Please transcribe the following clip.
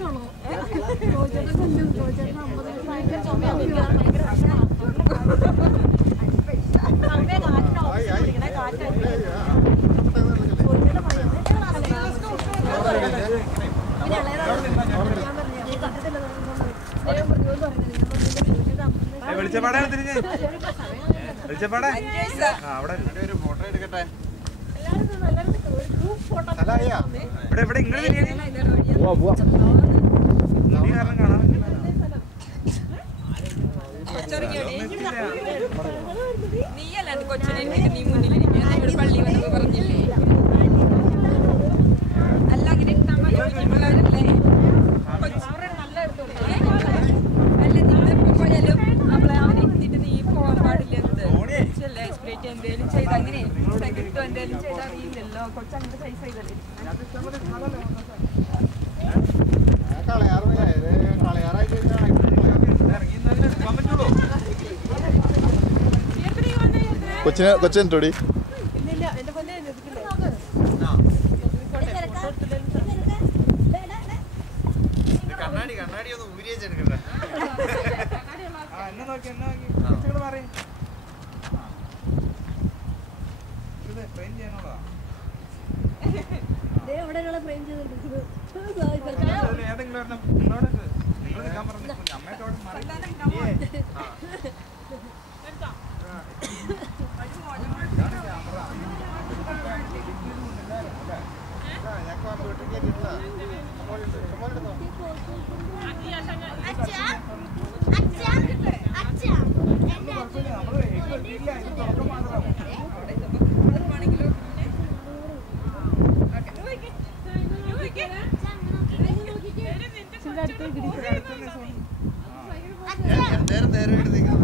ഇഷ്ടമാണോ കോച്ചേട്ടൻ കൊല്ലും കോച്ചേട്ടൻ 50 വയസ്സ് ഭയങ്കര ചുമയാണ് വെളിച്ചപ്പാടെ അവിടെ ഒരു ഫോട്ടോ എടുക്കട്ടെ ഇവിടെ ഇങ്ങനെ കാരണം കാണാൻ നീയല്ല കൊച്ചിനെ നീ മുന്നിലിരിക്കുക പള്ളി വന്നപ്പോ പറഞ്ഞില്ലേ അല്ല അങ്ങനെ പിള്ളേരല്ലേ അല്ല നിങ്ങളിപ്പോ പോയാലും അവളെ അവനെ എത്തിയിട്ട് നീ പോകാൻ പാടില്ല എക്സ്പ്ലേറ്റ് എന്തേലും ചെയ്ത് അങ്ങനെ കിട്ടോ എന്തേലും ചെയ്ത് അറിയില്ലല്ലോ കൊച്ചങ്ങനത്തെ സൈസ് ചെയ്തല്ലേ കൊച്ചിനോടി കണ്ണാടി ഒന്ന് ഊരിയെടുക്കട്ടെ എന്നെ നോക്കി പറയും ഫ്രെയിം ചെയ്യാനുള്ളതാ ഏതെങ്കിലും നിങ്ങളോട് നിങ്ങൾ നിൽക്കാൻ പറഞ്ഞു അമ്മയോട് നേരം